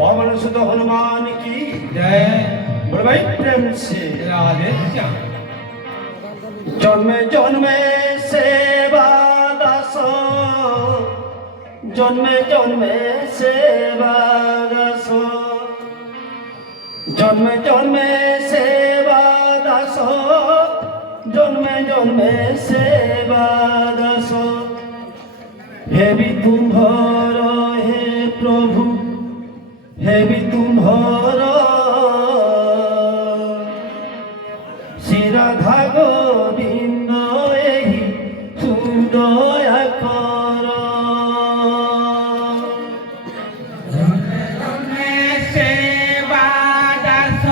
पवन सुत हनुमान की जय। बोल भाई प्रेम से राधे श्याम। जन्मे जन्मे सेवा दास, जन्मे जन्मे सेवा दास, जन्मे जन्मे सेवा दास, जन्मे जन्मे सेवा दास। हे भी तुम्हार हे प्रभु, हे भी तुम्हार श्री राधा गोविंद एहि सुदया कर। जन्मे सेवा दास,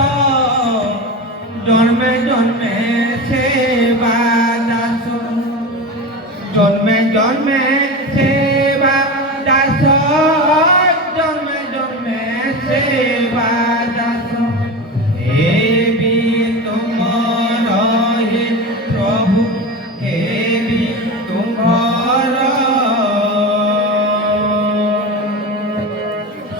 जन्मे जन्मे सेवा दास, जन्मे जन्मे सेवा दास, जन्मे जन्मे सेवा दास। हे भी तुम्हार हे प्रभु, हे भी तुम्हार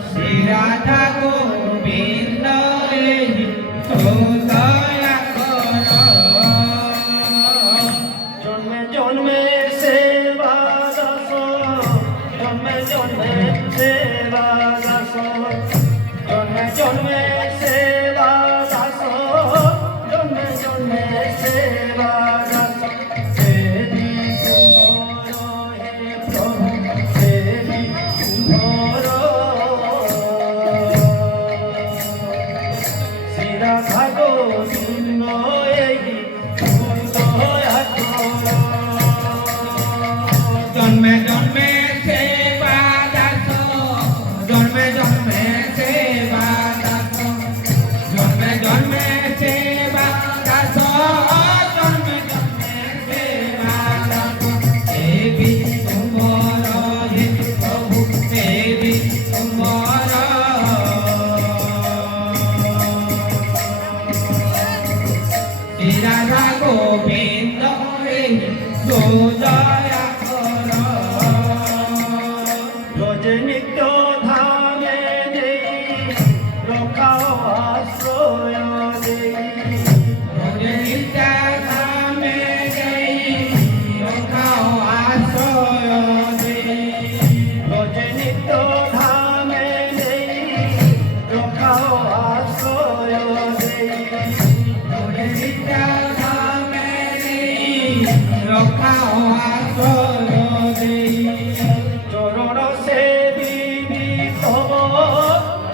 श्री राधा गोविंद एहि सुदया कर। जन्मे जन्मे सेवा दास, जन्मे जन्मे सेवा दास, जन्मे जन्मे सेवा दास, जन्मे जन्मे सेवा दास। हे भी तुम्हार हे प्रभु, हे भी तुम्हार श्री राधा गोविंद एहि सुदया कर। जन्मे जन्मे सेवा दास, जन्मे जन्मे सेवा दास, जन्मे जन्मे सेवा दास, जन्मे जन्मे सेवा दास। हे भी तुम्हार हे प्रभु, हे भी तुम्हार श्री राधा गोविंद एहि सुदया कर। रोज नित्य ধামে দেই, রক্ষাও আশ্রয় দেই। रोज नित्य धामे गई, रखाओ आश्रय देई। रोज नित्य ধামে দেই, রক্ষাও আশ্রয় দেই। रोज नित्य धामे गई, रखाओ आश्रय देई। চরণ সেবিবি তব,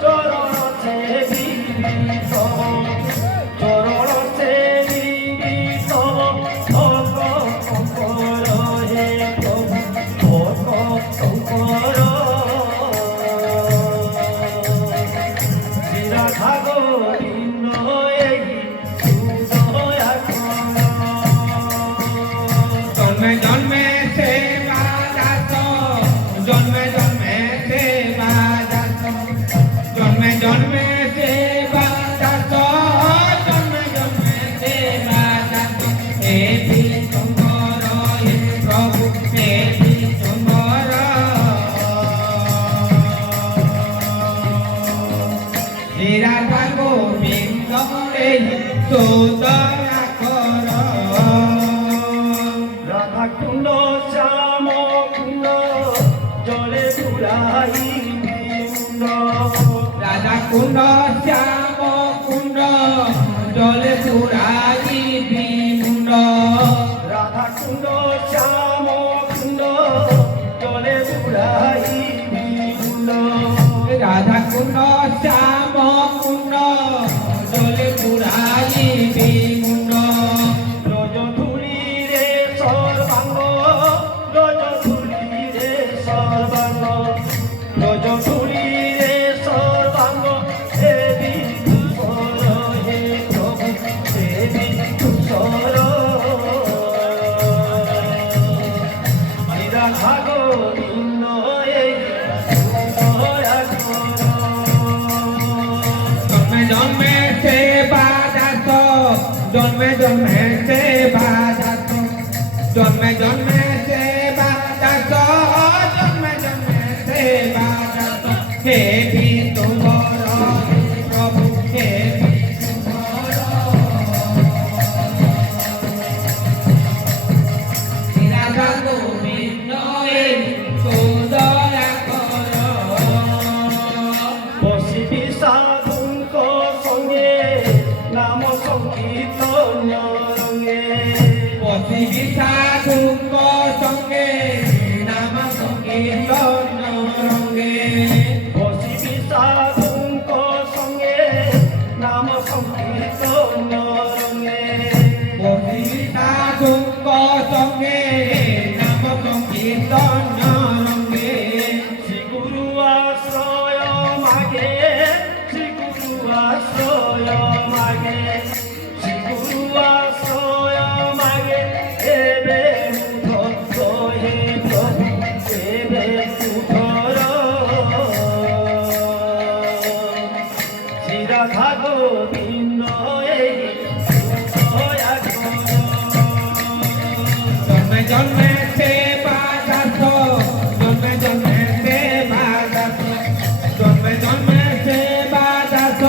চরণ সেবিবি তব, চরণ সেবিবি তব। ভক্ত কর হে প্রভু, ভক্ত কর। শ্রী রাধা গোবিন্দ এহি সুদয়া কর। जन्मे जन्मे सेवा दास, जन्मे जन्मे सेवा दास, जन्मे जन्मे सेवा दास, जन्मे जन्मे सेवा दास। हे भी तुम्हार हे प्रभु, हे भी तुम्हार श्री राधा गोविंद एहि सुदया कर। রাধা কুণ্ড শ্যাম কুণ্ড, জলে ঘুরাই মুন্ড। রাধা কুণ্ড শ্যাম কুণ্ড, জলে পুরাই বিমুণ্ড। রাধা কুণ্ড শ্যাম কুণ্ড, জলে ঘুরাই মুন্ড। রাধা কুণ্ড শ্যাম কুণ্ড, জলে পুরাই বিমুণ্ড। রজ ধুলি রে সর্বাঙ্গ, রজ ধুলি রে সর্বাঙ্গ, রজ ধুলি রে সর্বাঙ্গ। দেবী তুষর হে প্রভু, দেবী তুষর। শ্রী রাধা গোবিন্দ এই সুদয়া কর। জন্মে জন্মে সেবা দাস, জন্মে জন্মে সেবা দাস, জন্মে জন্মে সেবা দাস, জন্মে জন্মে সেবা দাস। हे भी तुम्हारा 마게 시구루 왔어요 마게 예배부터 너의 ପ୍ରଭୁ 예배부터로 지나가고 빈 너의 너야 জন্মে জন্মে সেবা দাস জন্মে জন্মে সেবা দাস জন্মে জন্মে সেবা দাস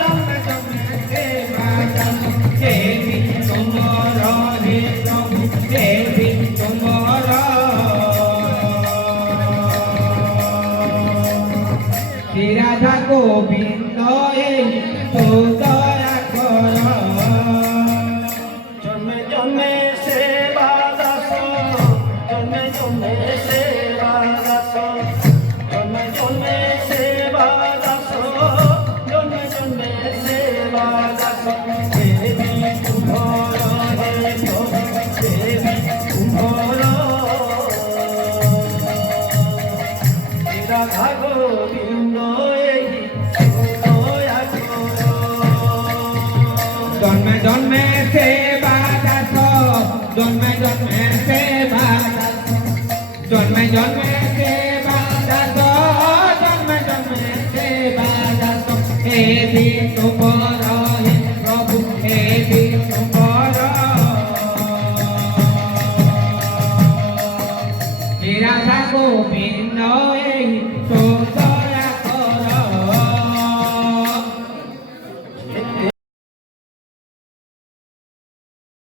জন্মে জন্মে সেবা দাস হে দিন তোমার হে প্রভু হে দিন তোমার শ্রী রাধা গোবিন্দ এই তো দয়া কর জন্মে জন্মে সেবা দাস জন্মে জন্মে সেবা দাস জন্মে জন্মে সেবা দাস জন্মে জন্মে সেবা দাস দেবী কুম্ভর হে প্রভু দেবী কুম্ভর রাধা গোবিন্দ এই দয়া করো জন্মে জন্মে সেবা দাস জন্মে জন্মে সেবা দাস জন্মে জন্মে সেবা দাস জন্মে জন্মে সেবা দাস হে দিন তোমার হে প্রভু হে দিন তোমার হে রাধা গোবিন্দ